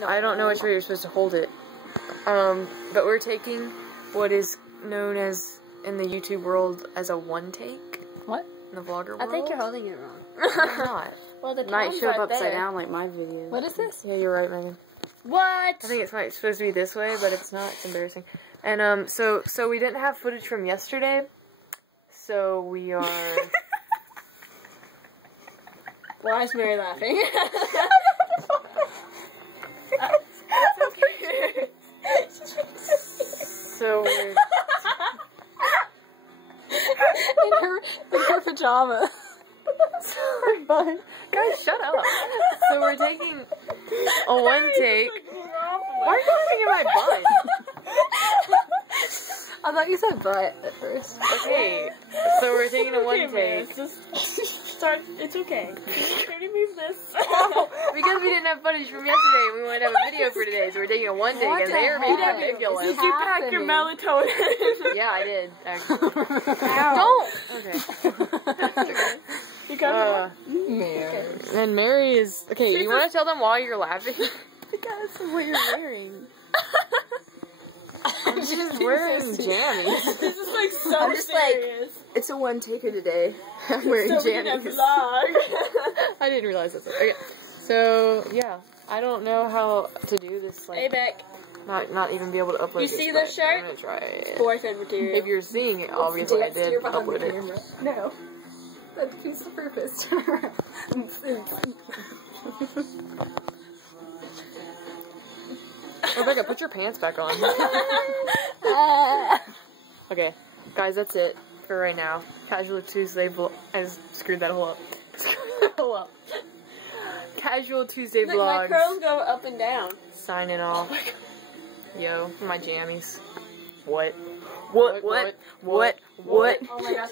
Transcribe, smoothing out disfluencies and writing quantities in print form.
No. I don't know which way you're supposed to hold it. But we're taking what is known as, in the YouTube world, as a one take. What? In the vlogger world. I think you're holding it wrong. I'm not. Well, the Might palms show up are upside there. down like my video. What is this? Yeah, you're right, Megan. What? I think it's supposed to be this way, but it's not. It's embarrassing. And, so we didn't have footage from yesterday, so we are... Why is Mary laughing? So we're... in her pajamas. Guys, shut up. So we're taking a one take. Why are you laughing at my butt? I thought you said butt at first. Okay, so we're taking a one take. Start. It's okay. Can you move this? Because we didn't have footage from yesterday, we wanted to have a video for today, so we're taking a one take, and they are being ridiculous. Did you pack your melatonin? Yeah, I did, actually. Don't! Okay. You got Mary. And Mary is... Okay, you want to tell them why you're laughing? because of what you're wearing. I'm just wearing jammies. This is like so I'm just like- serious. It's a one taker today. I'm wearing So we can jammies. vlog. I didn't realize this. Okay, so, yeah. I don't know how to do this, Hey, like, Beck. not even be able to upload You this, see but this shirt? I'm gonna try it. Boyfriend material. If you're seeing it, obviously I did upload it. No. That defeats the purpose. Rebecca, put your pants back on. Okay, guys, that's it for right now. Casual Tuesday vlog. I just screwed that whole up. Casual Tuesday Look, my vlogs. curls go up and down. Signing off. Yo, my jammies. What? Oh my gosh.